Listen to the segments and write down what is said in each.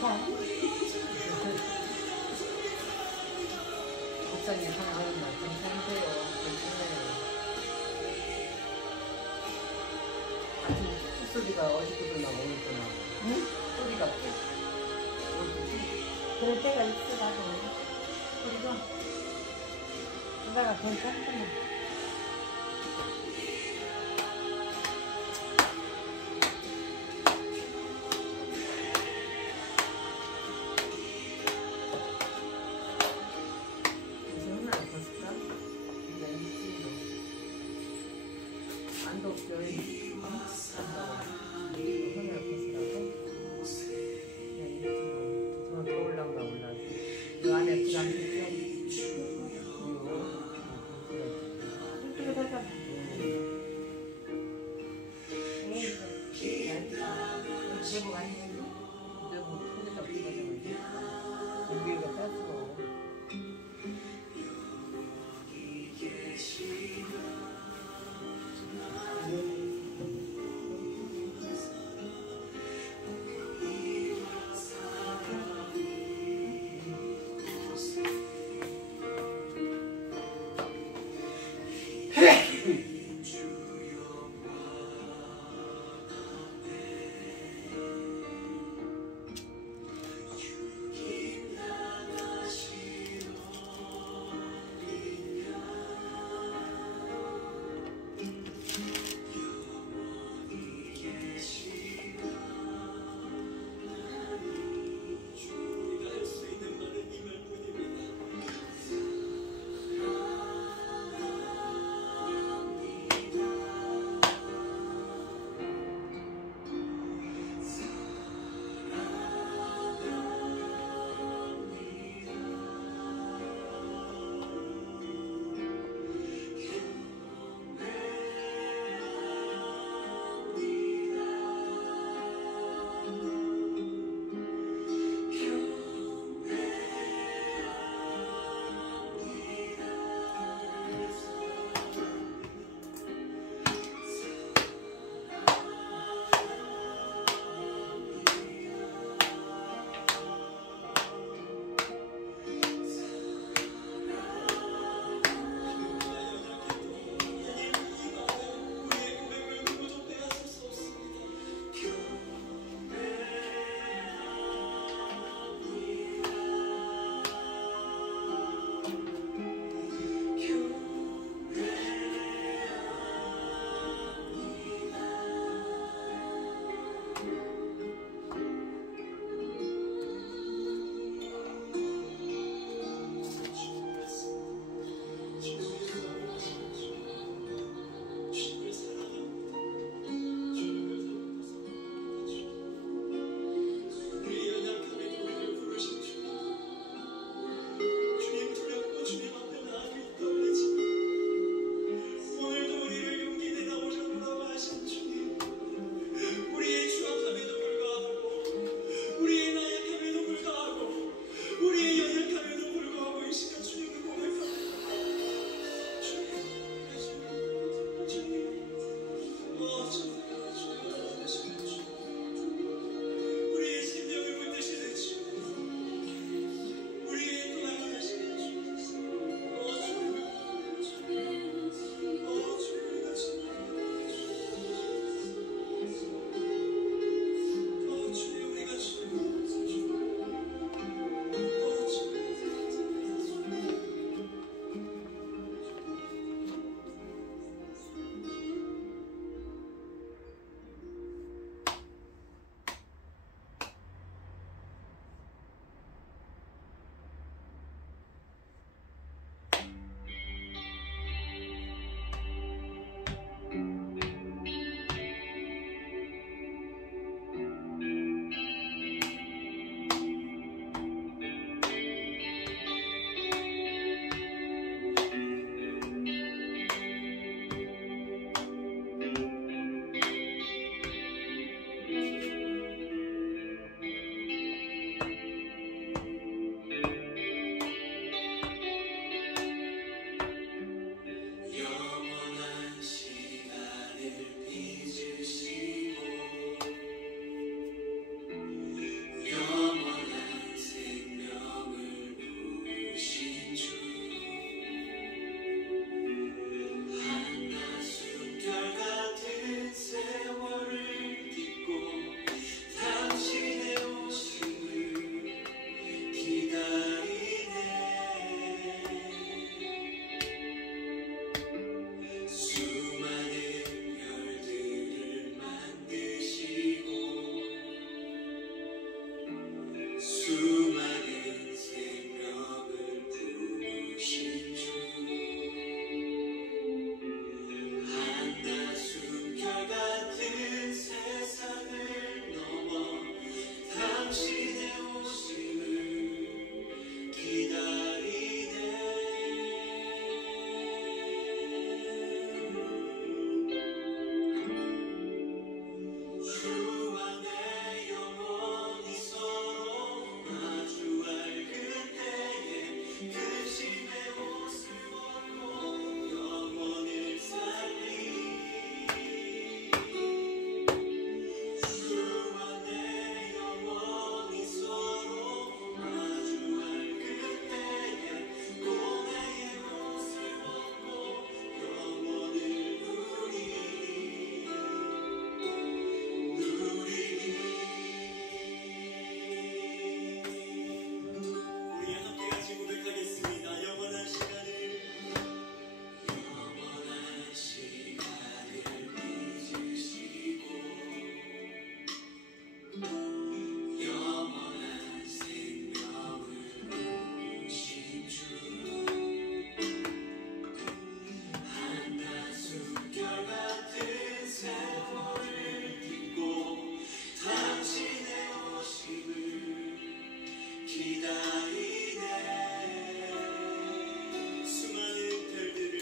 괜찮아? 목사님 상황은 괜찮으세요? 괜찮아요. 아침 소리가 어디서도 나오니구나. 응? 소리가 어디지? 그럴 때가 있으라고. 우리가 누나가 괜찮구나. 무슨 날 벌써? 안독교회 한다고 헌을 벗으라고? 더 올라온가 몰라서 그 안에 들어가면 이쪽에 대가 수많은 생명을 부으신 주 한낮 숨결 같은 세상을 넘어 당신의 오심을 기다리네 주와 내 영혼이 서로 마주할 그때에 근심의 옷을 벗고 영혼을 살리 주와 내 영혼이 서로 마주할 그때에 고뇌의 옷을 벗고 영혼을 누리니 우리 함께 같이 고백하겠습니다. 영원한 시간을 빚으시고 영원한 생명을 부으신 주 한낮 숨결 같은 세월을 딛고 당신의 오심을 기다리네 수많은 별들을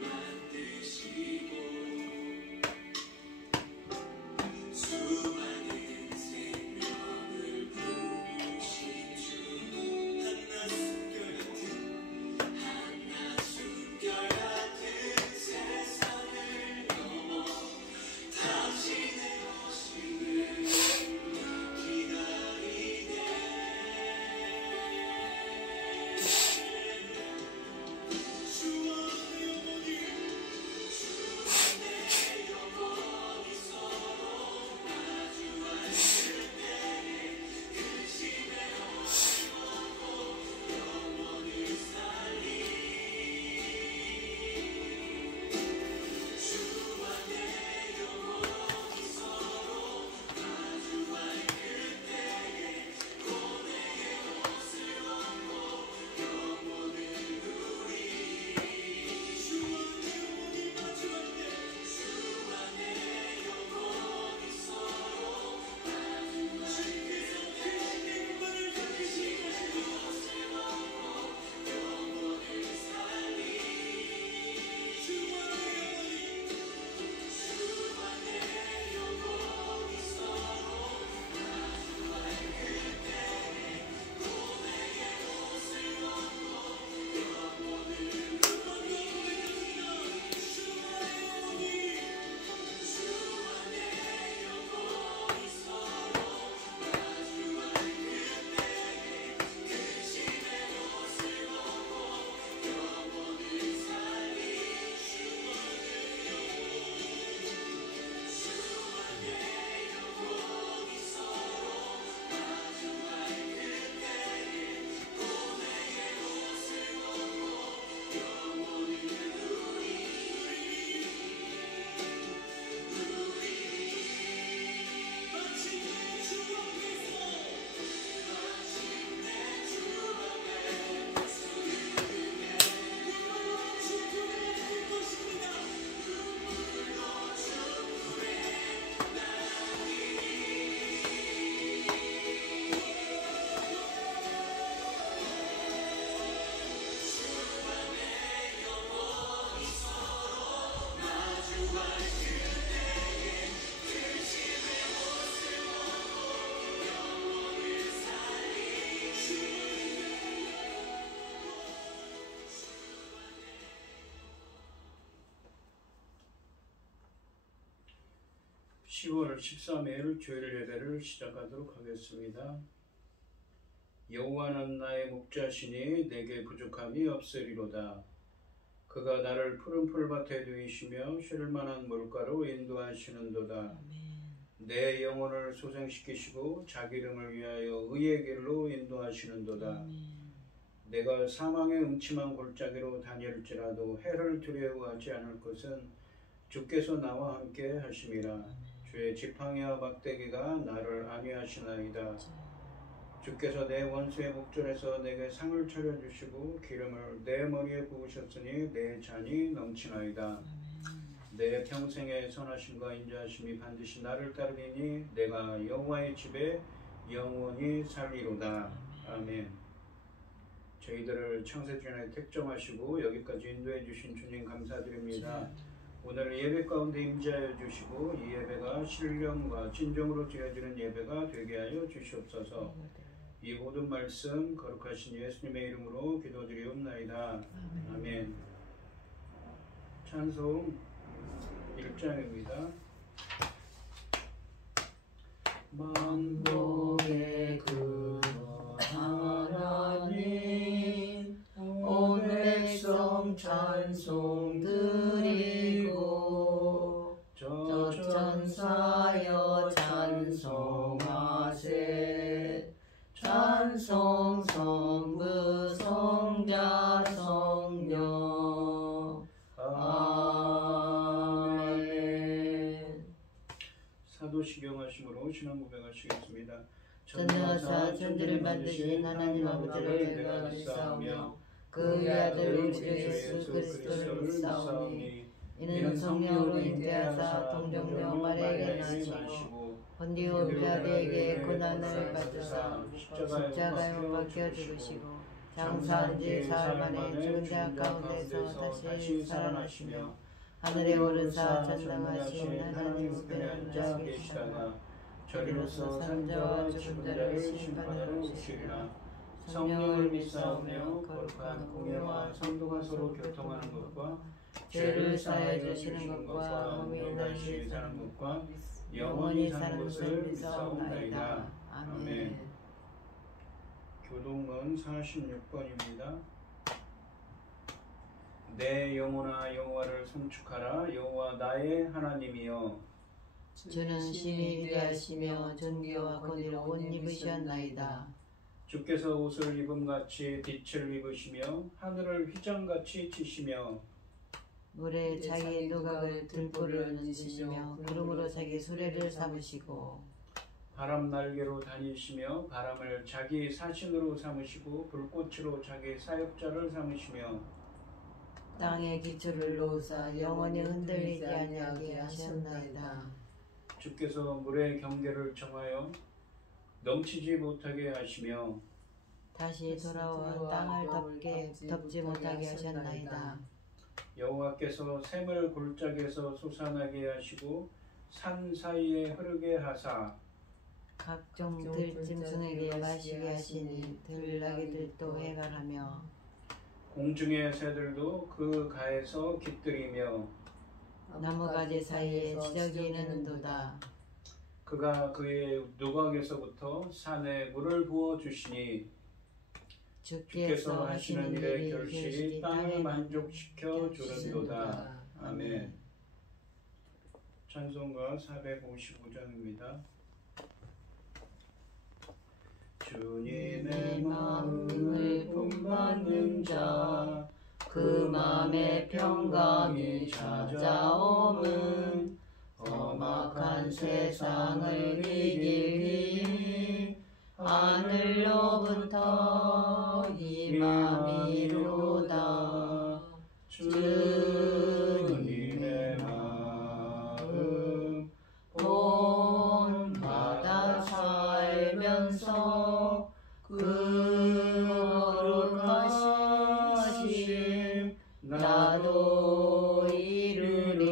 만드시고 수많은 생명을 부으신 주 한낮 숨결 같은 세상을 넘어 당신의 오심을 기다리네 주와 내 영혼이 서로 마주할 그때에 근심의 옷을 벗고 영혼을 살리 주와 내 영혼이 서로 마주할 그때에 고뇌의 옷을 벗고 영혼을 누리니 주와 내 영혼이 마주할 때 주와 내 영혼이 서로 마주할 주께서 그 시간을 옷을 벗고 영혼을 살리 주와 내 영혼이 서로 마주할 그때에 고뇌의 옷을 벗고 영혼을 누리니 주와 내 영혼이 서로 마주할 그때에 근심의 옷을 벗고 영혼을 살리 주와 내 영혼이 서로 마주할 그때에 고뇌의 옷을 벗고 영혼을 마침내 주 앞에 서게 눈물로 주님의 것입니다. 눈물로 주님의 주와 내 영혼이 서로 마주할 그때에 근심의 옷을 벗고 영혼을 살리 10월 13일 주일 예배를 시작하도록 하겠습니다. 여호와는 나의 목자시니 내게 부족함이 없으리로다. 그가 나를 푸른 풀밭에 두이시며 쉴 만한 물가로 인도하시는도다. 내 영혼을 소생시키시고 자기 이름을 위하여 의의 길로 인도하시는도다. 내가 사망의 음침한 골짜기로 다닐지라도 해를 두려워하지 않을 것은 주께서 나와 함께 하심이라. 주의 지팡이와 막대기가 나를 안위하시나이다. 주께서 내 원수의 목전에서 내게 상을 차려주시고 기름을 내 머리에 부으셨으니 내 잔이 넘치나이다. 내 평생의 선하심과 인자하심이 반드시 나를 따르리니 내가 여호와의 집에 영원히 살리로다. 아멘. 저희들을 창세전에 택정하시고 여기까지 인도해 주신 주님 감사드립니다. 오늘 예배 가운데 임재하여 주시고 이 예배가 신령과 진정으로 드려지는 예배가 되게 하여 주시옵소서. 이 모든 말씀 거룩하신 예수님의 이름으로 기도드리옵나이다. 아멘. 찬송 1장입니다. 만복의 근원 하나님 온 백성 찬송 드리고 저 천사여 찬송하세 찬송 성부 성자 성령 아멘. 사도시경 하심으로 신앙 고백하시겠습니다. 전능하사 천지를 만드신 하나님 아버지를 내가 믿사오며 그의 아들 우리 주 예수 그리스도를 믿사오니 이는 성령으로 잉태하사 동정녀 마리아에게 나시고 본디오 빌라도에게 고난을 받으사 십자가에 못 박혀 죽으시고 장사한 지 사흘 만에 죽은 자 가운데서 다시 살아나시며 하늘에 오르사 전능하신 하나님 우편에 앉아 계시다가 저리로서 산자와 죽은 자를 심판하러 오시리라. 성령을 믿사오며 거룩한 공예와 성도가 서로 교통하는 것과 죄를 사하여 주시는 것과 몸이 다시 사는 것과 영원히 사는 것을 믿사옵나이다. 아멘. 교동문 46번입니다. 내 영혼아 여호와를 송축하라. 여호와 나의 하나님이여. 주는 심히 위대하시며 존귀와 권위로 옷 입으셨나이다. 주께서 옷을 입음같이 빛을 입으시며 하늘을 휘장같이 치시며 물에 자기 누각을 들보를 얹으시며 구름으로 자기 수레를 삼으시고 바람 날개로 다니시며 바람을 자기 사신으로 삼으시고 불꽃으로 자기 사역자를 삼으시며 땅의 기초를 놓으사 영원히 흔들리지 아니하게 하셨나이다. 주께서 물의 경계를 정하여 넘치지 못하게 하시며 다시 돌아와 땅을 덮지 못하게 하셨나이다. 여호와께서 샘을 골짜기에서 솟아나게 하시고 산 사이에 흐르게 하사 각종 들짐승에게 마시게 하시니 들나귀들도 해갈하며 공중의 새들도 그 가에서 깃들이며 나무가지 사이에 지적이 있는도다. 그가 그의 누각에서부터 산에 물을 부어 주시니 주께서 하시는 일의 결실이 땅을 만족시켜 주는도다. 아멘. 찬송가 455장입니다. 주님의 마음을 품받는 자 그 맘에 평강이 찾아옴은 험악한 세상을 이길 힘 하늘로부터 임함이로다. 주님의 마음 본받아 살면서 그 거룩하심 나도 이루리.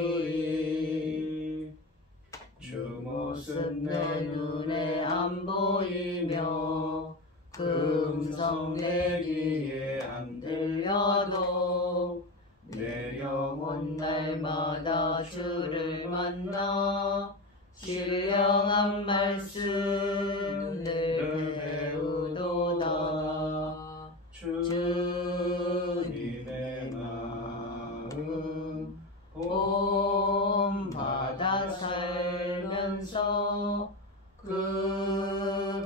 주 모습 내 눈에 안 보이며 그 음성 내 귀에 안 들려도 내 영혼 날마다 주를 만나 신령한 말씀 늘 배우도다. 주님의 마음 본받아 살면서 그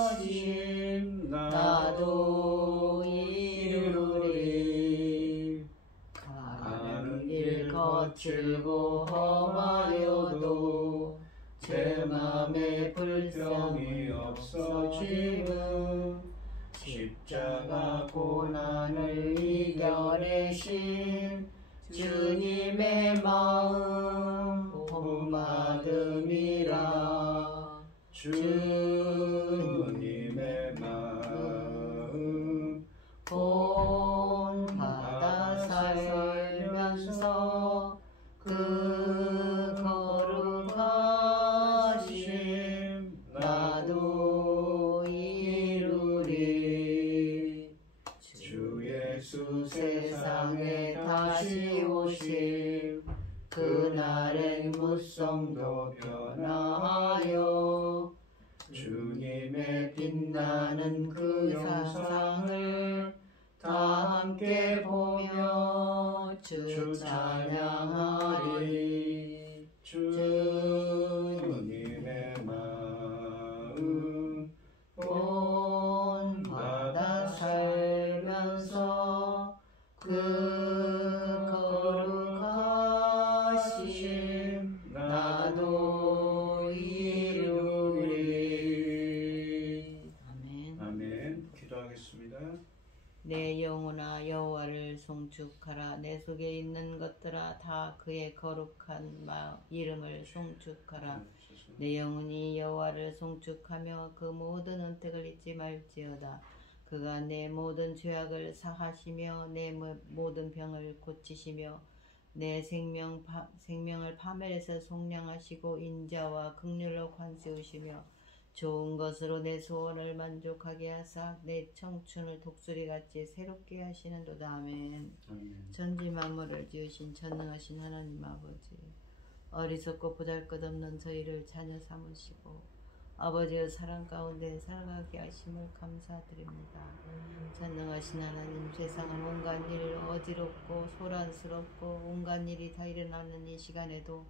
거룩하심 나도 이루리. 가는 길 거칠고 험하여 마음의 불평이 없어짐은 십자가 고난을 이겨내신 주님의 마음 본받음이라. 주님의 마음 본받아 살면서 그 거룩하심 나도 이루리. 주 예수 세상에 다시 오실 그날엔 무성도 변화하여 주님의 빛나는 그 영상을 다 함께 보며 주 찬양하리. 주님의 마음 본받아 살면서 그 거룩하심 나도 이루리. 아멘. 아멘. 기도하겠습니다. 내 영혼아 여호와를 송축하라. 내 속에 있는 것들아 다 그의 거룩한 이름을 송축하라. 내 영혼이 여호와를 송축하며 그 모든 은택을 잊지 말지어다. 그가 내 모든 죄악을 사하시며 내 모든 병을 고치시며 내 생명을 파멸해서 속량하시고 인자와 긍휼로 관세우시며 좋은 것으로 내 소원을 만족하게 하사 내 청춘을 독수리같이 새롭게 하시는도다. 아멘. 전지 만물을 지으신 전능하신 하나님 아버지, 어리석고 보잘것없는 저희를 자녀 삼으시고 아버지의 사랑 가운데 살아가게 하심을 감사드립니다. 전능하신 하나님, 세상은 온갖 일 어지럽고 소란스럽고 온갖 일이 다 일어나는 이 시간에도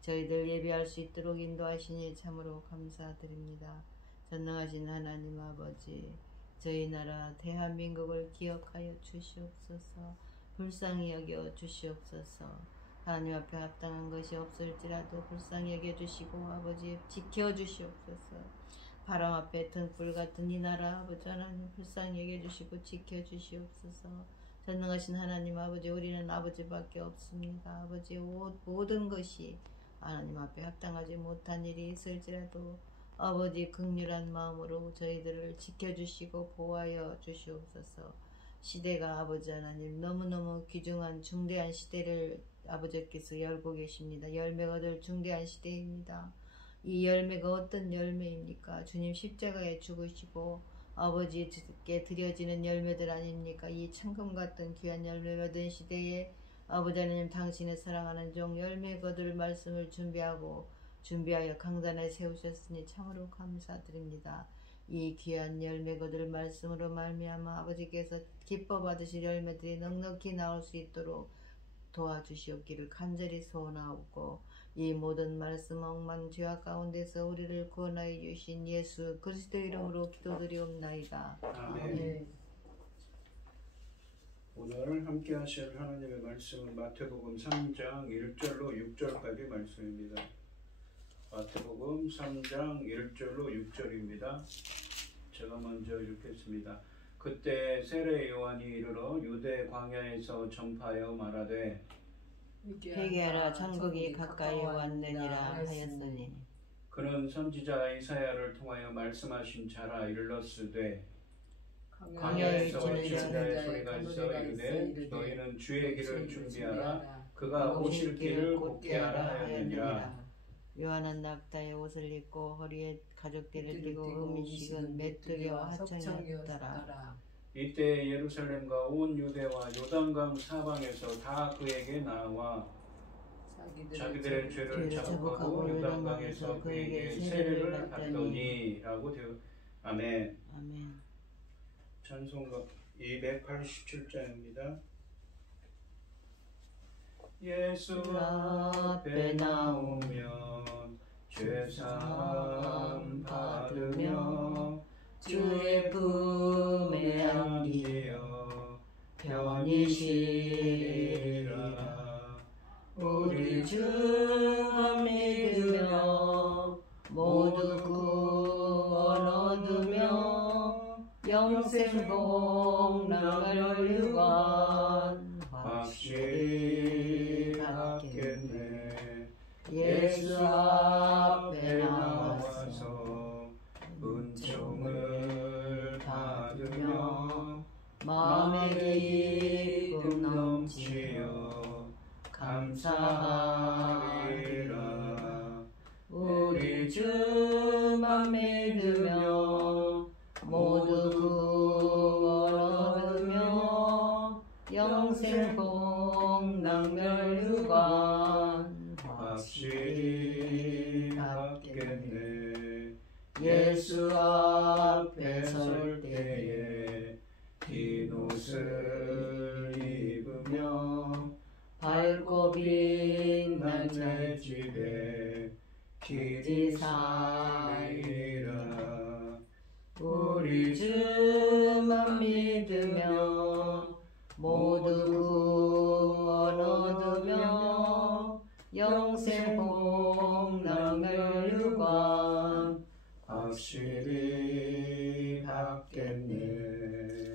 저희들 예배할 수 있도록 인도하시니 참으로 감사드립니다. 전능하신 하나님 아버지, 저희 나라 대한민국을 기억하여 주시옵소서. 불쌍히 여겨 주시옵소서. 하나님 앞에 합당한 것이 없을지라도 불쌍히 여겨주시고 아버지 지켜주시옵소서. 바람 앞에 등불 같은 이 나라 아버지 하나님 불쌍히 여겨주시고 지켜주시옵소서. 전능하신 하나님 아버지, 우리는 아버지밖에 없습니다. 아버지, 모든 것이 하나님 앞에 합당하지 못한 일이 있을지라도 아버지 긍휼한 마음으로 저희들을 지켜주시고 보호하여 주시옵소서. 시대가 아버지 하나님 너무너무 귀중한 중대한 시대를 아버지께서 열고 계십니다. 열매가 얻을 중대한 시대입니다. 이 열매가 어떤 열매입니까? 주님 십자가에 죽으시고 아버지께 드려지는 열매들 아닙니까? 이 천금 같은 귀한 열매 얻은 시대에 아버지 하나님, 당신의 사랑하는 종 열매 거둘 말씀을 준비하여 강단에 세우셨으니 참으로 감사드립니다. 이 귀한 열매 거둘 말씀으로 말미암아 아버지께서 기뻐 받으실 열매들이 넉넉히 나올 수 있도록 도와주시옵기를 간절히 소원하옵고, 이 모든 말씀 억만 죄악 가운데서 우리를 구원하여 주신 예수 그리스도 이름으로 기도드리옵나이다. 아멘. 오늘 함께 하실 하나님의 말씀은 마태복음 3장 1절로 6절까지 말씀입니다. 마태복음 3장 1절로 6절입니다. 제가 먼저 읽겠습니다. 그때 세례 요한이 이르러 유대 광야에서 전파하여 말하되 회개하라, 천국이 가까이 왔느니라 하였으니, 그는 선지자 이사야를 통하여 말씀하신 자라 일렀으되 광야에서 외치는 자의 소리가 있어 이르되 너희는 주의 길을 준비하라, 그가 오실 길을 곧게 하라 하였느니라. 요한은 낙타의 옷을 입고 허리에 가죽띠를 띠고 음식은 메뚜기와 하청이었더라. 이때 예루살렘과 온 유대와 요단강 사방에서 다 그에게 나와 자기들의 죄를 자복하고 요단강에서 그에게 세례를 받더니라고 되어. 아멘. 아멘. 찬송가 287장입니다. 예수 앞에 나오면 죄사함 받으며 주의 품에 안기어 편히 쉬리라. 우리 주 믿으며 모두 영생복락을 유관 확실히 받겠네. 예수 앞에 나와서 나와서 은총을 받으며 마음의 기쁨 넘치어 감사하리라. 우리 주만 믿으며 모두 구원 얻으며 영생복락멸유관 확실히 받겠네. 예수 앞에 설 때에 흰 옷을 입으며 밝고 빛날 내 집에 길이 살리라. 우리 주만 믿으며 모두 구원 얻으며 영생복락멸유관 확실히 받겠네.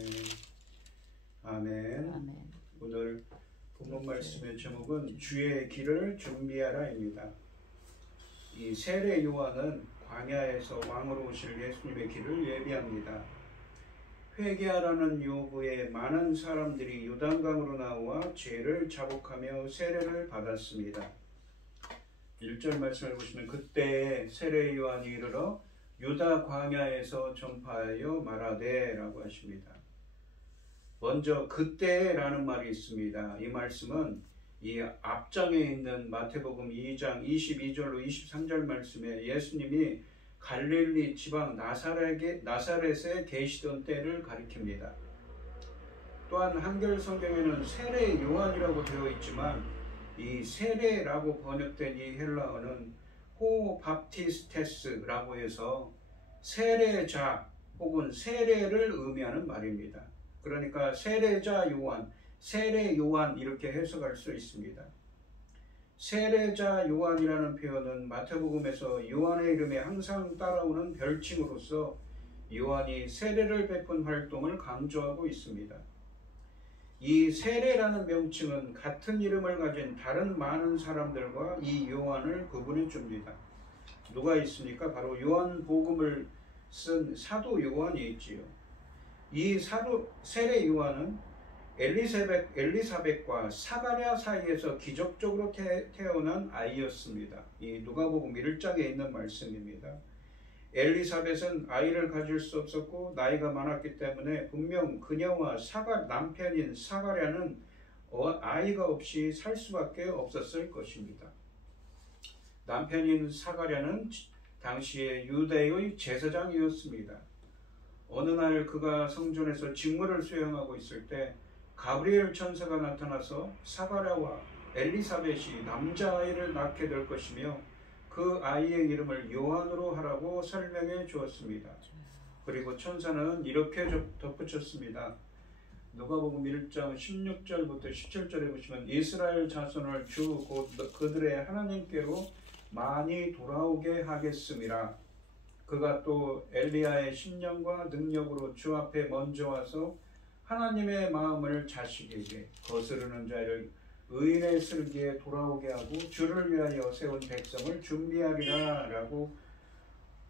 아멘. 아멘. 오늘 본문 말씀의 제목은 주의 길을 준비하라입니다. 이 세례 요한은 광야에서 왕으로 오실 예수님의 길을 예비합니다. 회개하라는 요구에 많은 사람들이 요단강으로 나와 죄를 자복하며 세례를 받았습니다. 1절 말씀을 보시면 그때 세례 요한이 이르러 유다 광야에서 전파하여 말하되 라고 하십니다. 먼저 그때라는 말이 있습니다. 이 말씀은 이 앞장에 있는 마태복음 2장 22절로 23절 말씀에 예수님이 갈릴리 지방 나사렛에 계시던 때를 가리킵니다. 또한 한글 성경에는 세례 요한이라고 되어 있지만 이 세례라고 번역된 이 헬라어는 호 밥티스테스라고 해서 세례자 혹은 세례를 의미하는 말입니다. 그러니까 세례자 요한, 세례 요한 이렇게 해석할 수 있습니다. 세례자 요한이라는 표현은 마태복음에서 요한의 이름에 항상 따라오는 별칭으로서 요한이 세례를 베푼 활동을 강조하고 있습니다. 이 세례라는 명칭은 같은 이름을 가진 다른 많은 사람들과 이 요한을 구분해 줍니다. 누가 있습니까? 바로 요한복음을 쓴 사도 요한이 있지요. 이 세례 요한은 엘리사벳과 사가랴 사이에서 기적적으로 태어난 아이였습니다. 이 누가복음 1장에 있는 말씀입니다. 엘리사벳은 아이를 가질 수 없었고 나이가 많았기 때문에 분명 그녀와 남편인 사가랴는 아이가 없이 살 수밖에 없었을 것입니다. 남편인 사가랴는 당시에 유대의 제사장이었습니다. 어느 날 그가 성전에서 직무를 수행하고 있을 때 가브리엘 천사가 나타나서 사가랴와 엘리사벳이 남자아이를 낳게 될 것이며 그 아이의 이름을 요한으로 하라고 설명해 주었습니다. 그리고 천사는 이렇게 덧붙였습니다. 누가복음 1장 16절부터 17절에 보시면 이스라엘 자손을 주 곧 그들의 하나님께로 많이 돌아오게 하겠음이라. 그가 또 엘리야의 신령과 능력으로 주 앞에 먼저 와서 하나님의 마음을 자식에게 거스르는 자를 의인의 슬기에 돌아오게 하고 주를 위하여 세운 백성을 준비하리라 라고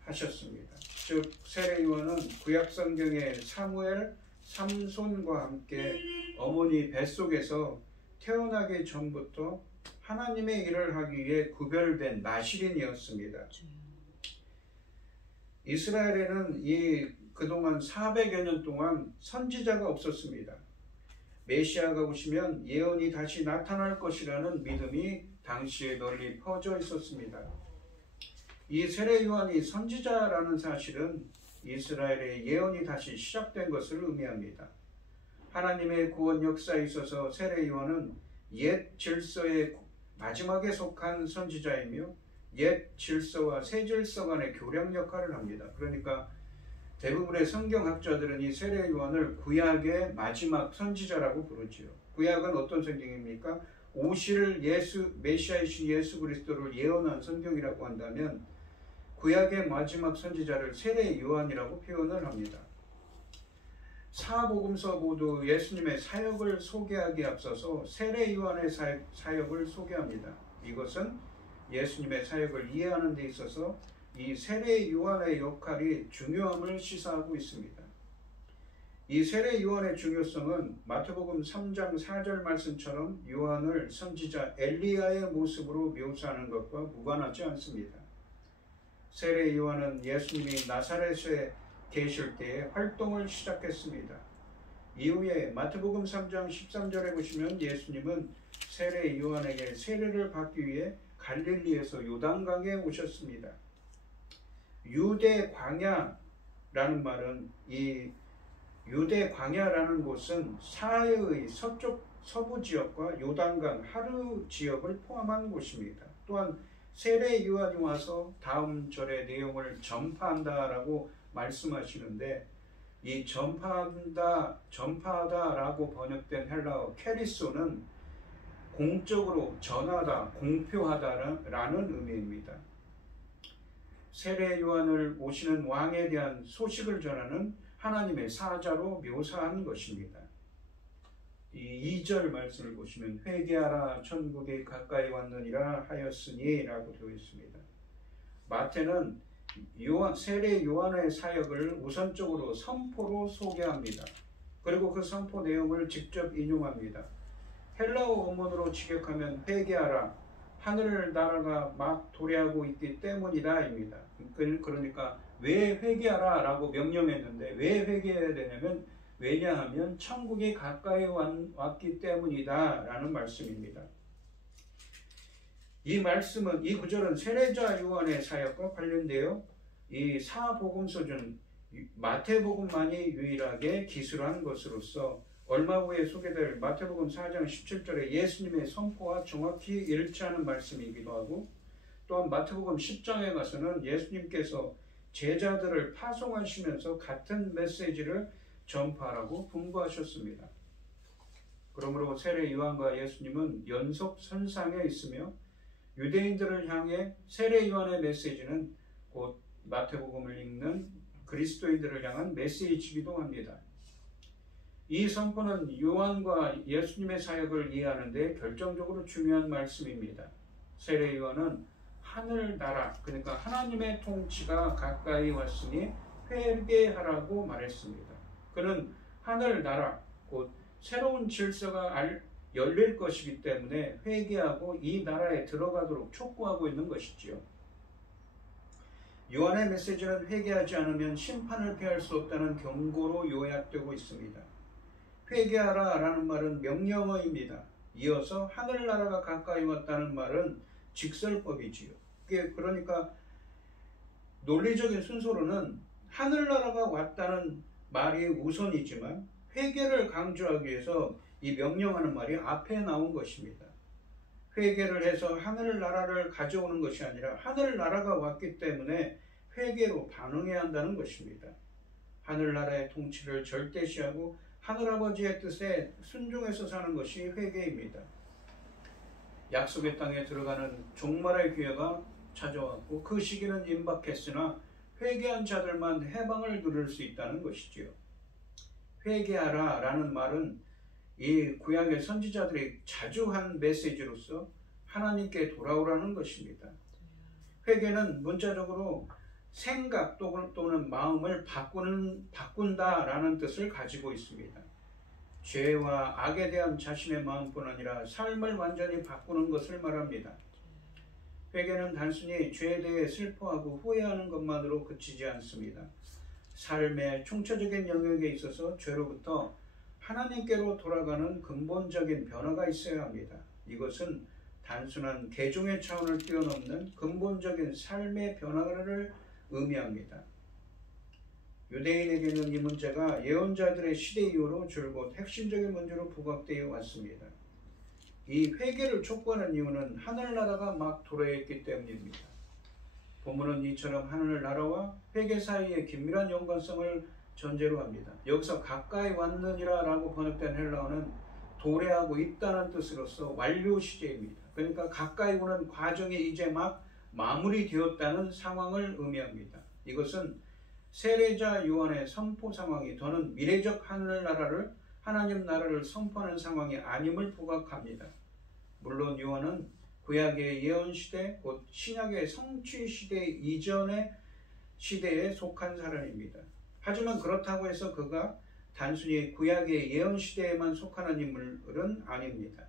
하셨습니다. 즉 세례 요한은 구약 성경의 사무엘, 삼손과 함께 어머니 뱃속에서 태어나기 전부터 하나님의 일을 하기 위해 구별된 나실인이었습니다. 이스라엘에는 그동안 400여 년 동안 선지자가 없었습니다. 메시아가 오시면 예언이 다시 나타날 것이라는 믿음이 당시에 널리 퍼져 있었습니다. 이 세례 요한이 선지자라는 사실은 이스라엘의 예언이 다시 시작된 것을 의미합니다. 하나님의 구원 역사에 있어서 세례 요한은 옛 질서의 마지막에 속한 선지자이며 옛 질서와 새 질서 간의 교량 역할을 합니다. 그러니까 대부분의 성경학자들은 이 세례 요한을 구약의 마지막 선지자라고 부르지요. 구약은 어떤 성경입니까? 오실 메시아이신 예수 그리스도를 예언한 성경이라고 한다면 구약의 마지막 선지자를 세례 요한이라고 표현을 합니다. 사복음서 모두 예수님의 사역을 소개하기에 앞서서 세례 요한의 사역을 소개합니다. 이것은 예수님의 사역을 이해하는 데 있어서 이 세례 요한의 역할이 중요함을 시사하고 있습니다. 이 세례 요한의 중요성은 마태복음 3장 4절 말씀처럼 요한을 선지자 엘리야의 모습으로 묘사하는 것과 무관하지 않습니다. 세례 요한은 예수님이 나사렛에 계실 때에 활동을 시작했습니다. 이후에 마태복음 3장 13절에 보시면 예수님은 세례 요한에게 세례를 받기 위해 갈릴리에서 요단강에 오셨습니다. 유대 광야라는 말은 이 유대 광야라는 곳은 사해의 서부 지역과 요단강 하루 지역을 포함한 곳입니다. 또한 세례 요한이 와서 다음 절의 내용을 전파한다라고 말씀하시는데 이 전파하다라고 번역된 헬라어 케리소는 공적으로 전하다, 공표하다라는 의미입니다. 세례 요한을 오시는 왕에 대한 소식을 전하는 하나님의 사자로 묘사한 것입니다. 이 2절 말씀을 보시면 회개하라 천국이 가까이 왔느니라 하였으니 라고 되어 있습니다. 마태는 세례 요한의 사역을 우선적으로 선포로 소개합니다. 그리고 그 선포 내용을 직접 인용합니다. 헬라어 원문으로 직역하면 회개하라 하늘 나라가 막 도래하고 있기 때문이다입니다. 그러니까 왜 회개하라 라고 명령했는데 왜 회개해야 되냐면 왜냐하면 천국이 가까이 왔기 때문이다 라는 말씀입니다. 이 말씀은 이 구절은 세례자 요한의 사역과 관련되어 이 사복음서 중 마태복음만이 유일하게 기술한 것으로서 얼마 후에 소개될 마태복음 4장 17절의 예수님의 선포와 정확히 일치하는 말씀이기도 하고 또한 마태복음 10장에 가서는 예수님께서 제자들을 파송하시면서 같은 메시지를 전파하라고 분부하셨습니다. 그러므로 세례 요한과 예수님은 연속 선상에 있으며 유대인들을 향해 세례 요한의 메시지는 곧 마태복음을 읽는 그리스도인들을 향한 메시지이기도 합니다. 이 선포는 요한과 예수님의 사역을 이해하는 데 결정적으로 중요한 말씀입니다. 세례 요한은 하늘나라, 그러니까 하나님의 통치가 가까이 왔으니 회개하라고 말했습니다. 그는 하늘나라, 곧 새로운 질서가 열릴 것이기 때문에 회개하고 이 나라에 들어가도록 촉구하고 있는 것이지요. 요한의 메시지는 회개하지 않으면 심판을 피할 수 없다는 경고로 요약되고 있습니다. 회개하라 라는 말은 명령어입니다. 이어서 하늘나라가 가까이 왔다는 말은 직설법이지요. 그러니까 논리적인 순서로는 하늘나라가 왔다는 말이 우선이지만 회개를 강조하기 위해서 이 명령하는 말이 앞에 나온 것입니다. 회개를 해서 하늘나라를 가져오는 것이 아니라 하늘나라가 왔기 때문에 회개로 반응해야 한다는 것입니다. 하늘나라의 통치를 절대시하고 하늘아버지의 뜻에 순종해서 사는 것이 회개입니다. 약속의 땅에 들어가는 종말의 기회가 찾아왔고 그 시기는 임박했으나 회개한 자들만 해방을 누릴 수 있다는 것이지요. 회개하라 라는 말은 이 구약의 선지자들이 자주 한 메시지로서 하나님께 돌아오라는 것입니다. 회개는 문자적으로 생각 또는 마음을 바꾼다라는 뜻을 가지고 있습니다. 죄와 악에 대한 자신의 마음뿐 아니라 삶을 완전히 바꾸는 것을 말합니다. 회개는 단순히 죄에 대해 슬퍼하고 후회하는 것만으로 그치지 않습니다. 삶의 총체적인 영역에 있어서 죄로부터 하나님께로 돌아가는 근본적인 변화가 있어야 합니다. 이것은 단순한 개종의 차원을 뛰어넘는 근본적인 삶의 변화를 의미합니다. 유대인에게는 이 문제가 예언자들의 시대 이후로 줄곧 핵심적인 문제로 부각되어 왔습니다. 이 회개를 촉구하는 이유는 하늘나라가 막 도래했기 때문입니다. 본문은 이처럼 하늘나라와 회개 사이의 긴밀한 연관성을 전제로 합니다. 여기서 가까이 왔느니라 라고 번역된 헬라어는 도래하고 있다는 뜻으로서 완료 시제입니다. 그러니까 가까이 오는 과정이 이제 막 마무리되었다는 상황을 의미합니다. 이것은 세례자 요한의 선포 상황이 더는 미래적 하늘나라를 하나님 나라를 선포하는 상황이 아님을 부각합니다. 물론 요한은 구약의 예언 시대 곧 신약의 성취 시대 이전의 시대에 속한 사람입니다. 하지만 그렇다고 해서 그가 단순히 구약의 예언 시대에만 속하는 인물은 아닙니다.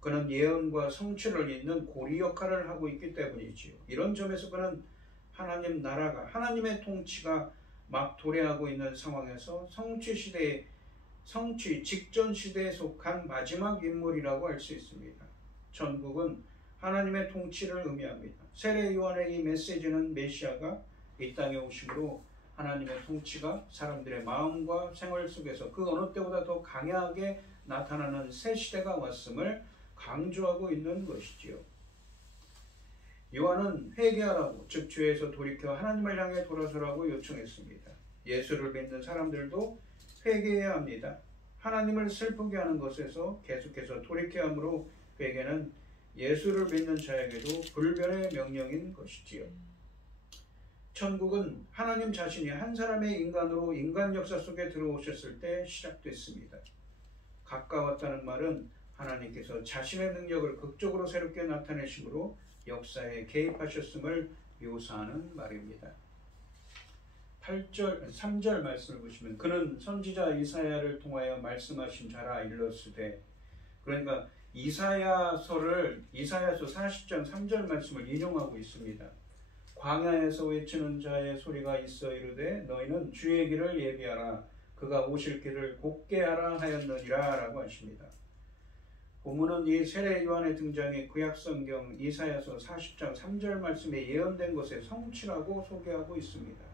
그는 예언과 성취를 잇는 고리 역할을 하고 있기 때문이지요. 이런 점에서 그는 하나님 나라가 하나님의 통치가 막 도래하고 있는 상황에서 성취 직전 시대에 속한 마지막 인물이라고 할 수 있습니다. 천국은 하나님의 통치를 의미합니다. 세례 요한의 이 메시지는 메시아가 이 땅에 오심으로 하나님의 통치가 사람들의 마음과 생활 속에서 그 어느 때보다 더 강하게 나타나는 새 시대가 왔음을 강조하고 있는 것이지요. 요한은 회개하라고, 즉 죄에서 돌이켜 하나님을 향해 돌아서라고 요청했습니다. 예수를 믿는 사람들도 회개해야 합니다. 하나님을 슬프게 하는 것에서 계속해서 돌이켜야 하므로 회개는 예수를 믿는 자에게도 불변의 명령인 것이지요. 천국은 하나님 자신이 한 사람의 인간으로 인간 역사 속에 들어오셨을 때 시작됐습니다. 가까웠다는 말은 하나님께서 자신의 능력을 극적으로 새롭게 나타내심으로 역사에 개입하셨음을 묘사하는 말입니다. 3절 말씀을 보시면 그는 선지자 이사야를 통하여 말씀하신 자라 일렀으되, 그러니까 이사야서 40장 3절 말씀을 인용하고 있습니다. 광야에서 외치는 자의 소리가 있어 이르되 너희는 주의 길을 예비하라 그가 오실 길을 곧게 하라 하였느니라 라고 하십니다. 본문은 이 세례 요한의 등장이 구약성경 이사야서 40장 3절 말씀에 예언된 것의 성취라고 소개하고 있습니다.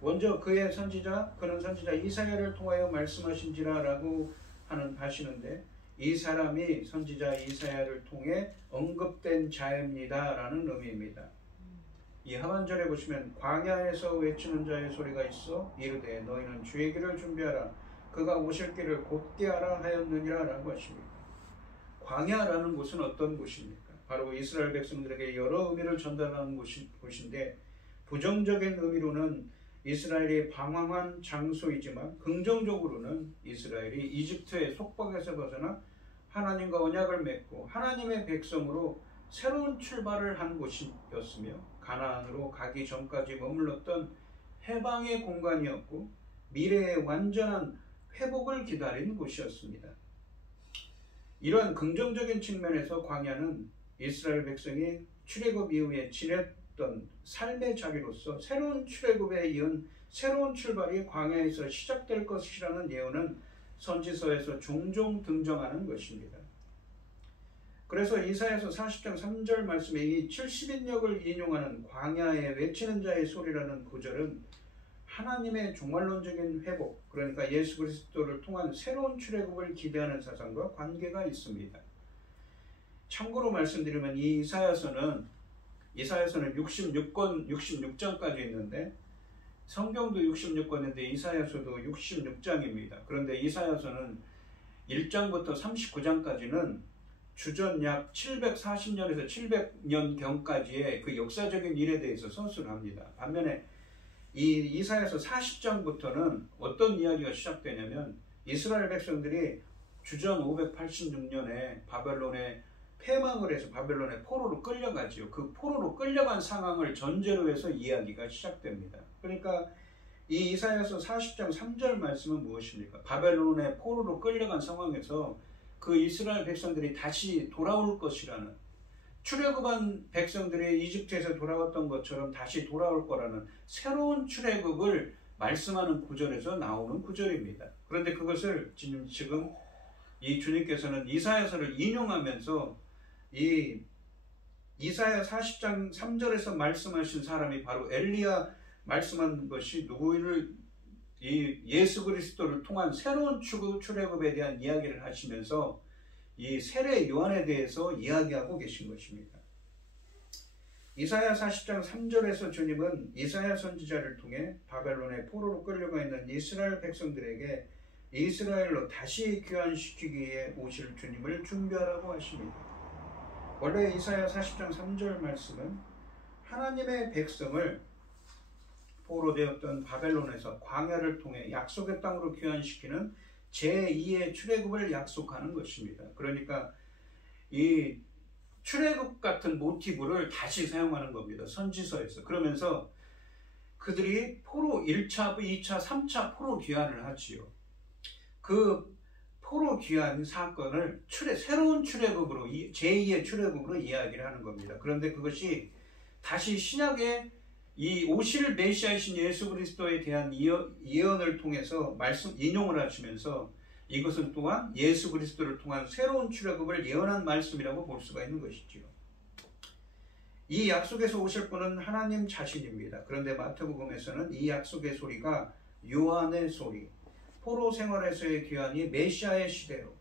먼저 그는 선지자 이사야를 통하여 말씀하신지라 라고 하시는데, 이 사람이 선지자 이사야를 통해 언급된 자입니다 라는 의미입니다. 이 하반절에 보시면 광야에서 외치는 자의 소리가 있어 이르되 너희는 주의 길을 준비하라 그가 오실 길을 곧게 하라 하였느니라 라고 하십니다. 광야라는 곳은 어떤 곳입니까? 바로 이스라엘 백성들에게 여러 의미를 전달하는 곳인데, 부정적인 의미로는 이스라엘이 방황한 장소이지만 긍정적으로는 이스라엘이 이집트의 속박에서 벗어나 하나님과 언약을 맺고 하나님의 백성으로 새로운 출발을 한 곳이었으며 가나안으로 가기 전까지 머물렀던 해방의 공간이었고 미래의 완전한 회복을 기다린 곳이었습니다. 이러한 긍정적인 측면에서 광야는 이스라엘 백성이 출애굽 이후에 지냈던 삶의 자리로서 새로운 출애굽에 이은 새로운 출발이 광야에서 시작될 것이라는 예언은 선지서에서 종종 등장하는 것입니다. 그래서 이사야서 40장 3절 말씀에 이 70인역을 인용하는 광야에 외치는 자의 소리라는 구절은 하나님의 종말론적인 회복, 그러니까 예수 그리스도를 통한 새로운 출애굽을 기대하는 사상과 관계가 있습니다. 참고로 말씀드리면 이 이사야서는 66장까지 있는데 성경도 66권인데 이사야서도 66장입니다. 그런데 이사야서는 1장부터 39장까지는 주전 약 740년에서 700년경까지의 그 역사적인 일에 대해서 서술을 합니다. 반면에 이 이사야서 40장부터는 어떤 이야기가 시작되냐면 이스라엘 백성들이 주전 586년에 바벨론에 패망을 해서 바벨론의 포로로 끌려가지요. 그 포로로 끌려간 상황을 전제로 해서 이야기가 시작됩니다. 그러니까 이 이사야서 40장 3절 말씀은 무엇입니까? 바벨론의 포로로 끌려간 상황에서 그 이스라엘 백성들이 다시 돌아올 것이라는, 출애굽한 백성들이 이집트에서 돌아왔던 것처럼 다시 돌아올 거라는 새로운 출애굽을 말씀하는 구절에서 나오는 구절입니다. 그런데 그것을 지금 이 주님께서는 이사야서를 인용하면서 이 이사야 40장 3절에서 말씀하신 사람이 바로 엘리야 말씀한 것이 누구를 이 예수 그리스도를 통한 새로운 출애굽에 대한 이야기를 하시면서 이 세례 요한에 대해서 이야기하고 계신 것입니다. 이사야 40장 3절에서 주님은 이사야 선지자를 통해 바벨론의 포로로 끌려가 있는 이스라엘 백성들에게 이스라엘로 다시 귀환시키기 위해 오실 주님을 준비하라고 하십니다. 원래 이사야 40장 3절 말씀은 하나님의 백성을 포로되었던 바벨론에서 광야를 통해 약속의 땅으로 귀환시키는 제2의 출애굽을 약속하는 것입니다. 그러니까 이 출애굽 같은 모티브를 다시 사용하는 겁니다. 선지서에서. 그러면서 그들이 포로 1차, 2차, 3차 포로 귀환을 하지요. 그 포로 귀환 사건을 새로운 출애굽으로, 제2의 출애굽으로 이야기를 하는 겁니다. 그런데 그것이 다시 신약의 이 오실 메시아이신 예수 그리스도에 대한 예언을 통해서 인용을 하시면서 이것은 또한 예수 그리스도를 통한 새로운 출애굽을 예언한 말씀이라고 볼 수가 있는 것이지요. 이 약속에서 오실 분은 하나님 자신입니다. 그런데 마태복음에서는 이 약속의 소리가 요한의 소리, 포로 생활에서의 귀환이 메시아의 시대로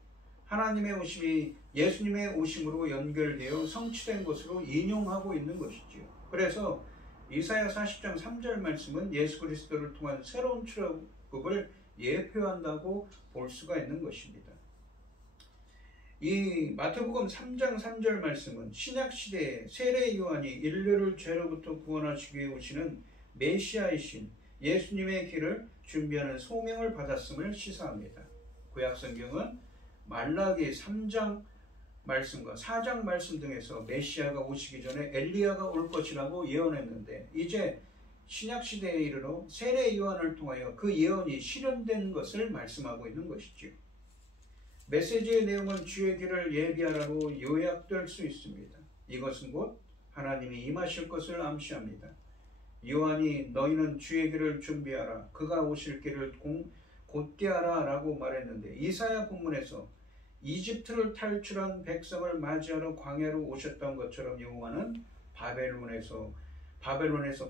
하나님의 오심이 예수님의 오심으로 연결되어 성취된 것으로 인용하고 있는 것이지요. 그래서 이사야 40장 3절 말씀은 예수 그리스도를 통한 새로운 출애굽을 예표한다고 볼 수가 있는 것입니다. 이 마태복음 3장 3절 말씀은 신약시대에 세례 요한이 인류를 죄로부터 구원하시기 위해 오시는 메시아이신 예수님의 길을 준비하는 소명을 받았음을 시사합니다. 구약성경은 말라기 3장 말씀과 4장 말씀 등에서 메시아가 오시기 전에 엘리야가 올 것이라고 예언했는데 이제 신약시대에 이르러 세례 요한을 통하여 그 예언이 실현된 것을 말씀하고 있는 것이죠. 메시지의 내용은 주의 길을 예비하라로 요약될 수 있습니다. 이것은 곧 하나님이 임하실 것을 암시합니다. 요한이 너희는 주의 길을 준비하라 그가 오실 길을 곧게하라 라고 말했는데 이사야 본문에서 이집트를 탈출한 백성을 맞이하러 광야로 오셨던 것처럼 여호와는 바벨론에서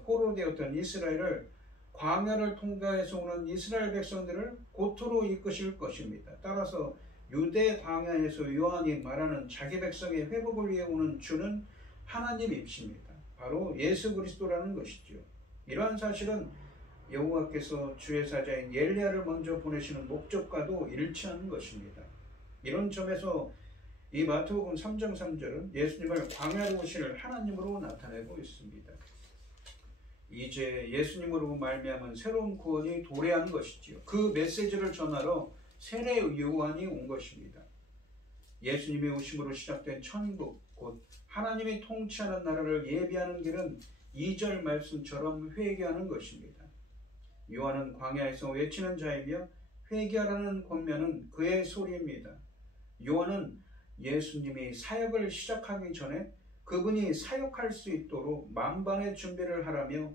포로되었던 이스라엘을 광야를 통과해서 오는 이스라엘 백성들을 고토로 이끄실 것입니다. 따라서 유대 광야에서 요한이 말하는 자기 백성의 회복을 위해 오는 주는 하나님이십니다. 바로 예수 그리스도라는 것이죠. 이러한 사실은 여호와께서 주의 사자인 엘리야를 먼저 보내시는 목적과도 일치하는 것입니다. 이런 점에서 이 마태복음 3장 3절은 예수님을 광야로 오실 하나님으로 나타내고 있습니다. 이제 예수님으로 말미암은 새로운 구원이 도래한 것이지요. 그 메시지를 전하러 세례 요한이 온 것입니다. 예수님의 오심으로 시작된 천국, 곧 하나님이 통치하는 나라를 예비하는 길은 2절 말씀처럼 회개하는 것입니다. 요한은 광야에서 외치는 자이며 회개하라는 권면은 그의 소리입니다. 요한은 예수님이 사역을 시작하기 전에 그분이 사역할 수 있도록 만반의 준비를 하라며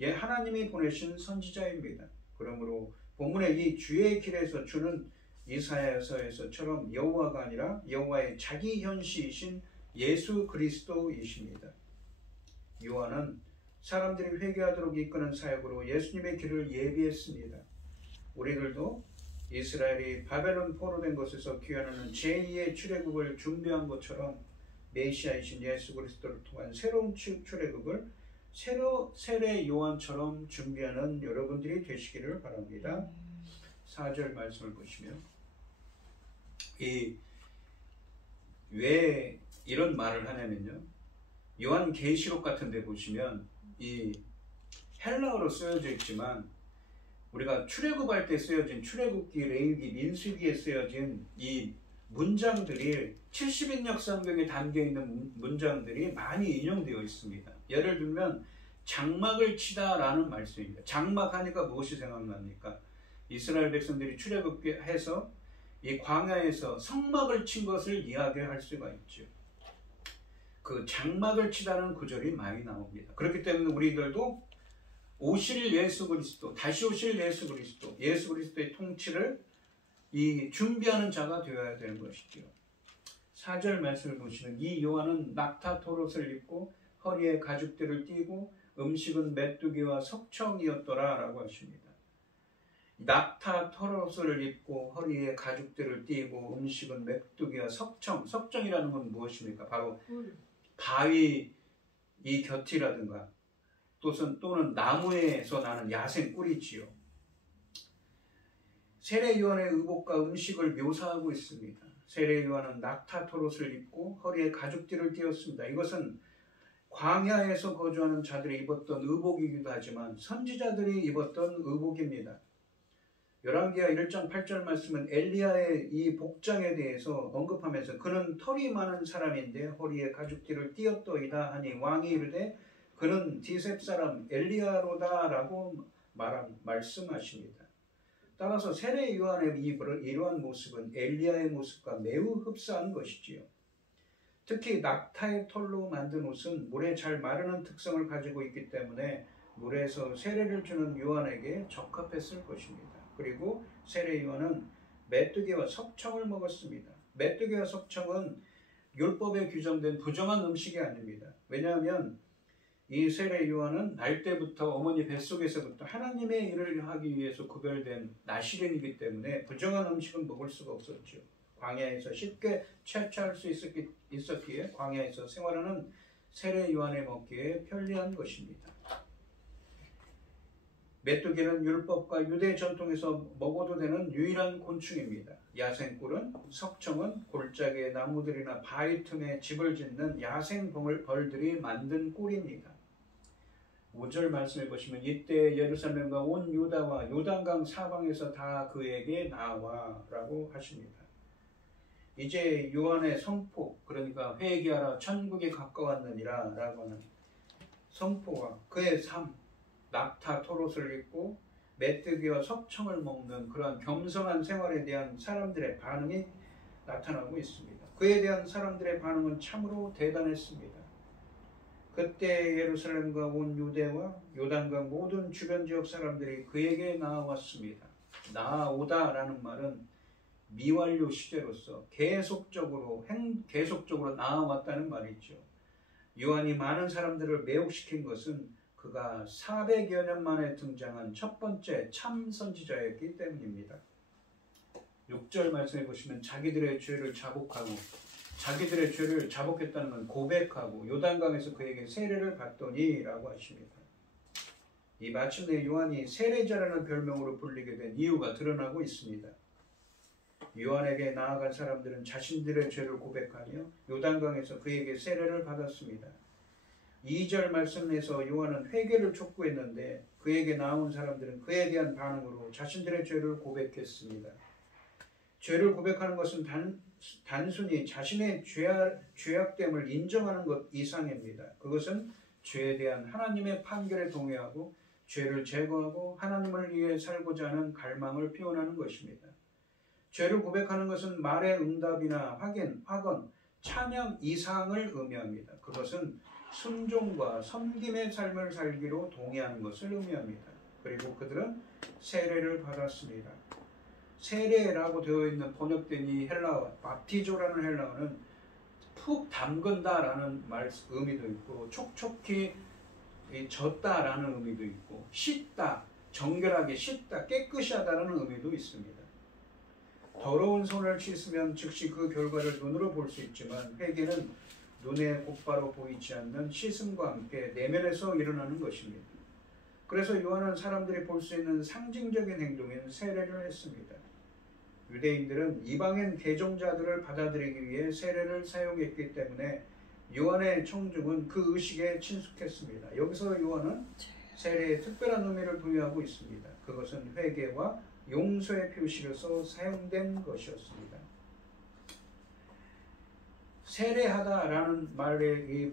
하나님이 보내신 선지자입니다. 그러므로 본문의 이 주의 길에서 주는 이사야서에서처럼 여호와가 아니라 여호와의 자기 현시이신 예수 그리스도이십니다. 요한은 사람들이 회개하도록 이끄는 사역으로 예수님의 길을 예비했습니다. 우리들도 이스라엘이 바벨론 포로된 곳에서 귀환하는 제2의 출애굽을 준비한 것처럼 메시아이신 예수 그리스도를 통한 새로운 출애굽을 세례 요한처럼 준비하는 여러분들이 되시기를 바랍니다. 4절 말씀을 보시면 왜 이런 말을 하냐면요. 요한 계시록 같은 데 보시면 이 헬라어로 쓰여져 있지만 우리가 출애굽할 때 쓰여진 출애굽기, 레위기, 민수기에 쓰여진 이 문장들이 70인역 성경에 담겨있는 문장들이 많이 인용되어 있습니다. 예를 들면 장막을 치다라는 말씀입니다. 장막하니까 무엇이 생각납니까? 이스라엘 백성들이 출애굽해서 이 광야에서 성막을 친 것을 이야기할 수가 있죠. 그 장막을 치다는 구절이 많이 나옵니다. 그렇기 때문에 우리들도 오실 예수 그리스도, 다시 오실 예수 그리스도, 예수 그리스도의 통치를 준비하는 자가 되어야 되는 것이죠. 4절 말씀을 보시면 이 요한은 낙타토롯을 입고 허리에 가죽들을 띠고 음식은 메뚜기와 석청이었더라 라고 하십니다. 낙타토롯을 입고 허리에 가죽들을 띠고 음식은 메뚜기와 석청, 석청이라는 건 무엇입니까? 바로 바위 이 곁이라든가 또는 나무에서 나는 야생 꿀이지요. 세례 요한의 의복과 음식을 묘사하고 있습니다. 세례 요한은 낙타토롯을 입고 허리에 가죽띠를 띠었습니다. 이것은 광야에서 거주하는 자들이 입었던 의복이기도 하지만 선지자들이 입었던 의복입니다. 열왕기하 1장 8절 말씀은 엘리야의 이 복장에 대해서 언급하면서 그는 털이 많은 사람인데 허리에 가죽띠를 띄었더이다 하니 왕이 이르되 그는 디셉 사람 엘리야로다 라고 말씀하십니다. 따라서 세례 요한의 이러한 모습은 엘리야의 모습과 매우 흡사한 것이지요. 특히 낙타의 털로 만든 옷은 물에 잘 마르는 특성을 가지고 있기 때문에 물에서 세례를 주는 요한에게 적합했을 것입니다. 그리고 세례 요한은 메뚜기와 석청을 먹었습니다. 메뚜기와 석청은 율법에 규정된 부정한 음식이 아닙니다. 왜냐하면 이 세례 요한은 날 때부터 어머니 뱃속에서부터 하나님의 일을 하기 위해서 구별된 나시린이기 때문에 부정한 음식은 먹을 수가 없었죠. 광야에서 쉽게 채취할 수 있었기에 광야에서 생활하는 세례 요한에 먹기에 편리한 것입니다. 메뚜기는 율법과 유대 전통에서 먹어도 되는 유일한 곤충입니다. 야생꿀은, 석청은 골짜기의 나무들이나 바위 틈에 집을 짓는 야생 벌들이 만든 꿀입니다. 5절 말씀을 보시면 이때 예루살렘과 온 유다와 요단강 사방에서 다 그에게 나와 라고 하십니다. 이제 요한의 선포, 그러니까 회개하라 천국에 가까웠느니라 라고 하는 선포와 그의 삶, 낙타 털옷을 입고 메뚜기와 석청을 먹는 그러한 겸손한 생활에 대한 사람들의 반응이 나타나고 있습니다. 그에 대한 사람들의 반응은 참으로 대단했습니다. 그때 예루살렘과 온 유대와 요단강 모든 주변 지역 사람들이 그에게 나아왔습니다. 나아오다라는 말은 미완료 시제로서 계속적으로 나아왔다는 말이죠. 요한이 많은 사람들을 매혹시킨 것은 그가 400여 년 만에 등장한 첫 번째 참 선지자였기 때문입니다. 6절 말씀해 보시면 자기들의 죄를 자복하고 자기들의 죄를 자복했다는 건 고백하고 요단강에서 그에게 세례를 받더니 라고 하십니다. 이 마침내 요한이 세례자라는 별명으로 불리게 된 이유가 드러나고 있습니다. 요한에게 나아간 사람들은 자신들의 죄를 고백하며 요단강에서 그에게 세례를 받았습니다. 2절 말씀에서 요한은 회개를 촉구했는데 그에게 나온 사람들은 그에 대한 반응으로 자신들의 죄를 고백했습니다. 죄를 고백하는 것은 단순히 자신의 죄악됨을 인정하는 것 이상입니다. 그것은 죄에 대한 하나님의 판결에 동의하고 죄를 제거하고 하나님을 위해 살고자 하는 갈망을 표현하는 것입니다. 죄를 고백하는 것은 말의 응답이나 확언, 찬양 이상을 의미합니다. 그것은 순종과 섬김의 삶을 살기로 동의하는 것을 의미합니다. 그리고 그들은 세례를 받았습니다. 세례라고 되어 있는 번역된 이 헬라어, 바티조라는 헬라어는 푹 담근다라는 의미도 있고 촉촉히 젖다라는 의미도 있고 씻다, 정결하게 씻다, 깨끗이 하다라는 의미도 있습니다. 더러운 손을 씻으면 즉시 그 결과를 눈으로 볼 수 있지만 회개는 눈에 곧바로 보이지 않는 씻음과 함께 내면에서 일어나는 것입니다. 그래서 요한은 사람들이 볼 수 있는 상징적인 행동인 세례를 했습니다. 유대인들은 이방인 개종자들을 받아들이기 위해 세례를 사용했기 때문에 요한의 청중은 그 의식에 친숙했습니다. 여기서 요한은 세례에 특별한 의미를 부여하고 있습니다. 그것은 회개와 용서의 표시로서 사용된 것이었습니다. 세례하다라는 말의 이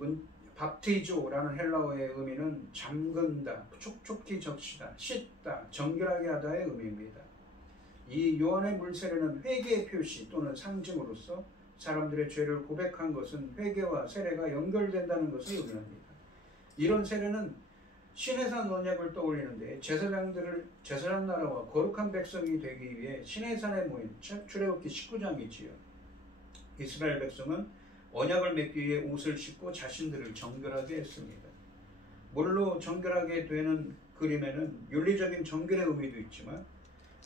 밥티조라는 헬라어의 의미는 잠근다, 촉촉히 적시다, 씻다, 정결하게 하다의 의미입니다. 이 요한의 물세례는 회개의 표시 또는 상징으로서 사람들의 죄를 고백한 것은 회개와 세례가 연결된다는 것을 의미합니다. 이런 세례는 시내산 언약을 떠올리는데 제사장 나라와 거룩한 백성이 되기 위해 시내산에 모인 출애굽기 19장이지요. 이스라엘 백성은 언약을 맺기 위해 옷을 씻고 자신들을 정결하게 했습니다. 물로 정결하게 되는 그림에는 윤리적인 정결의 의미도 있지만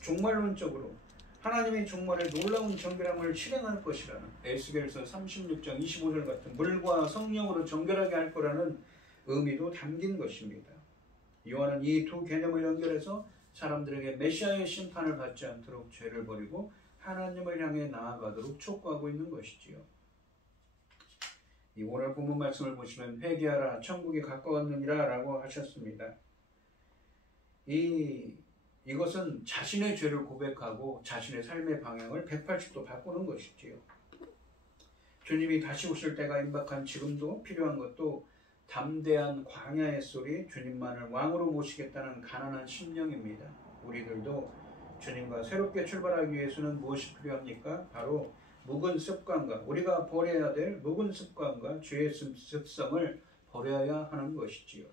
종말론적으로 하나님이 종말에 놀라운 정결함을 실행할 것이라는 에스겔서 36장 25절 같은 물과 성령으로 정결하게 할 거라는 의미도 담긴 것입니다. 요한은 이 두 개념을 연결해서 사람들에게 메시아의 심판을 받지 않도록 죄를 버리고 하나님을 향해 나아가도록 촉구하고 있는 것이지요. 이 오늘 본문 말씀을 보시면 회개하라 천국이 가까웠느니라 라고 하셨습니다. 이것은 자신의 죄를 고백하고 자신의 삶의 방향을 180도 바꾸는 것이지요. 주님이 다시 오실 때가 임박한 지금도 필요한 것도 담대한 광야의 소리, 주님만을 왕으로 모시겠다는 가난한 심령입니다. 우리들도 주님과 새롭게 출발하기 위해서는 무엇이 필요합니까? 바로 묵은 습관과 우리가 버려야 될 묵은 습관과 죄의 습성을 버려야 하는 것이지요.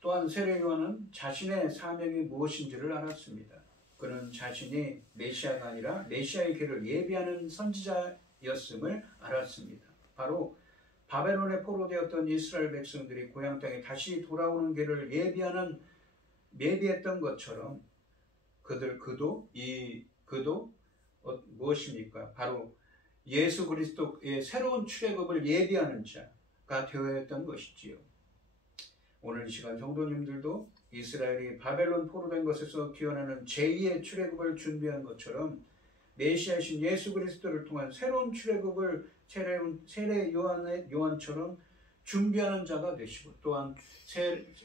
또한 세례 요한은 자신의 사명이 무엇인지를 알았습니다. 그는 자신이 메시아가 아니라 메시아의 길을 예비하는 선지자였음을 알았습니다. 바로 바벨론에 포로되었던 이스라엘 백성들이 고향 땅에 다시 돌아오는 길을 예비했던 것처럼 그도 무엇입니까? 바로 예수 그리스도의 새로운 출애굽을 예비하는 자가 되어야 했던 것이지요. 오늘 이 시간 성도님들도 이스라엘이 바벨론 포로된 것에서 기원하는 제2의 출애굽을 준비한 것처럼 메시아이신 예수 그리스도를 통한 새로운 출애굽을 세례 요한처럼 준비하는 자가 되시고 또한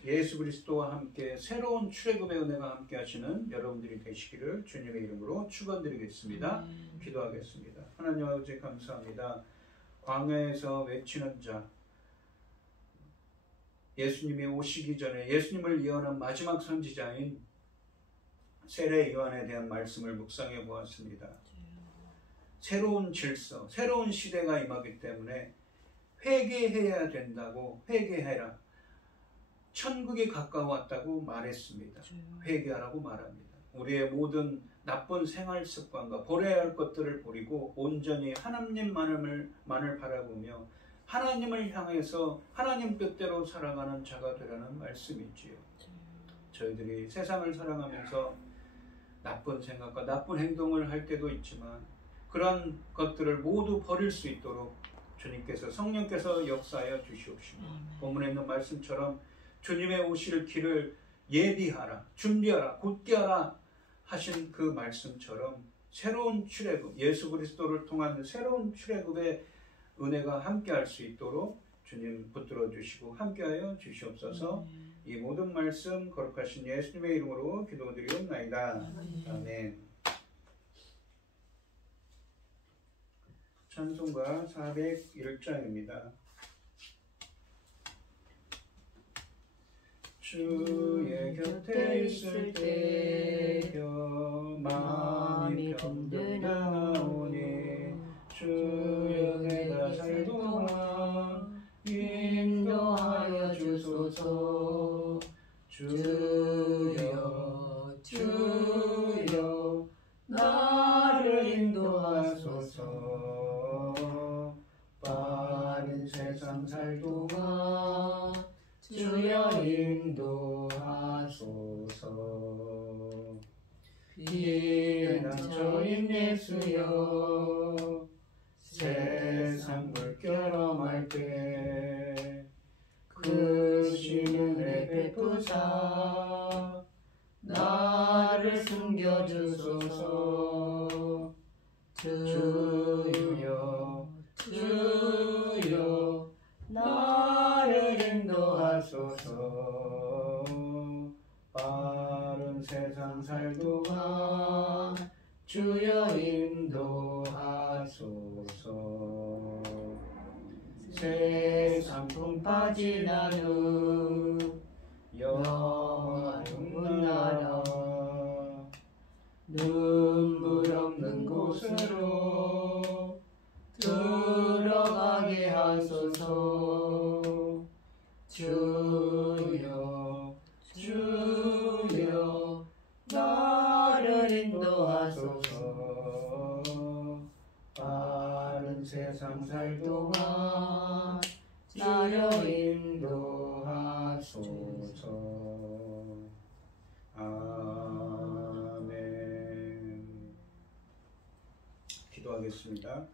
예수 그리스도와 함께 새로운 출애굽의 은혜가 함께 하시는 여러분들이 되시기를 주님의 이름으로 축원드리겠습니다. 기도하겠습니다. 하나님 아버지 감사합니다. 광야에서 외치는 자, 예수님이 오시기 전에 예수님을 예언한 마지막 선지자인 세례 요한에 대한 말씀을 묵상해 보았습니다. 새로운 질서, 새로운 시대가 임하기 때문에 회개해야 된다고 회개해라. 천국이 가까웠다고 말했습니다. 회개하라고 말합니다. 우리의 모든 나쁜 생활 습관과 버려야 할 것들을 버리고 온전히 하나님만을 바라보며 하나님을 향해서 하나님 뜻대로 살아가는 자가 되라는 말씀이지요. 저희들이 세상을 살아가면서 나쁜 생각과 나쁜 행동을 할 때도 있지만 그런 것들을 모두 버릴 수 있도록 주님께서 성령께서 역사하여 주시옵시고 본문에 있는 말씀처럼 주님의 오실 길을 예비하라, 준비하라, 굳게 하라 하신 그 말씀처럼 새로운 출애굽, 예수 그리스도를 통한 새로운 출애굽의 은혜가 함께할 수 있도록 주님 붙들어 주시고 함께하여 주시옵소서. 이 모든 말씀 거룩하신 예수님의 이름으로 기도드리옵나이다. 아멘. 찬송가 401장입니다. 주의 곁에 있을 때여 마음이 병든하오니 주여 내가 살도록 인도하여 주소서. 주여 주여 나를 인도하소서. 빠른 세상 살 동안 주여 인도하소서. 피난처인 예수여 세상 물결험할 때 크신 은혜 베푸사 나를 숨겨주소서. 주여 주여 나를 인도하소서. 빠른 세상 살 동안 주여 인도하소서. 세상 품 빠진 하루 영원한 나라 눈물 없는 곳으로 들어가게 하소서. 주여 주여 나를 인도하소서. 빠른 세상 살 동안 주여 인도하소서. 아멘. 기도하겠습니다.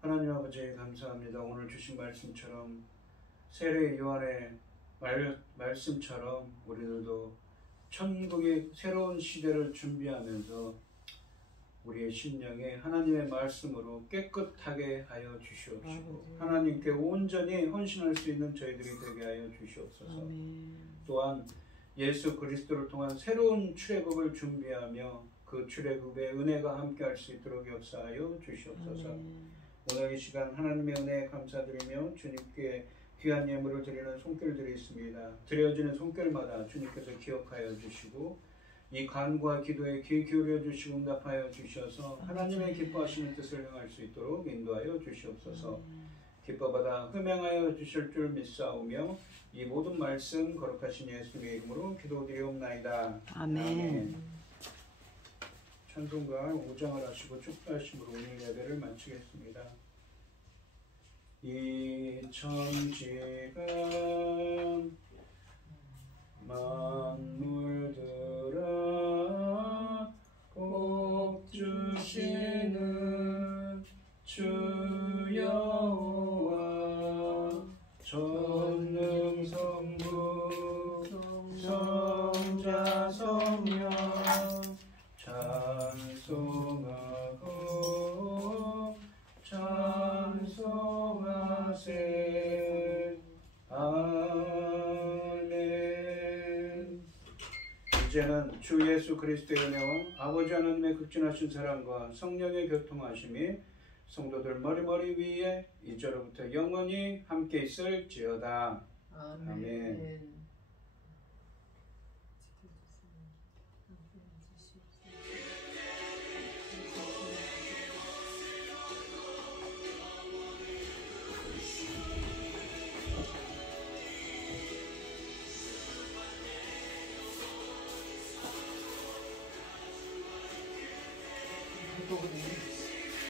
하나님 아버지 감사합니다. 오늘 주신 말씀처럼 세례 요한의 말씀처럼 우리들도 천국의 새로운 시대를 준비하면서 우리의 심령이 하나님의 말씀으로 깨끗하게 하여 주시옵시고 아버지. 하나님께 온전히 헌신할 수 있는 저희들이 되게 하여 주시옵소서. 아멘. 또한 예수 그리스도를 통한 새로운 출애굽을 준비하며 그 출애굽의 은혜가 함께할 수 있도록 역사하여 주시옵소서. 아멘. 오늘 이 시간 하나님의 은혜에 감사드리며 주님께 귀한 예물을 드리는 손길들이 있습니다. 드려지는 손길마다 주님께서 기억하여 주시고 이 간구와 기도에 귀 기울여 주시고 응답하여 주셔서 하나님의 기뻐하시는 뜻을 행할 수 있도록 인도하여 주시옵소서. 기뻐받아 흠행하여 주실 줄 믿사오며 이 모든 말씀 거룩하신 예수님의 이름으로 기도드리옵나이다. 아멘. 찬송가 5장을 하시고 축도하심으로 오늘 예배를 마치겠습니다. 이 천지가 만물들아 복 주시는 주 여호와 전능성부 성자 성령 찬송하고 찬송하세. 아멘. 이제는 주 예수 그리스도의 은혜와 아버지 하나님의 극진하신 사랑과 성령의 교통하심이 성도들 머리머리 위에 이제로부터 영원히 함께 있을지어다. 아멘. 또 그래.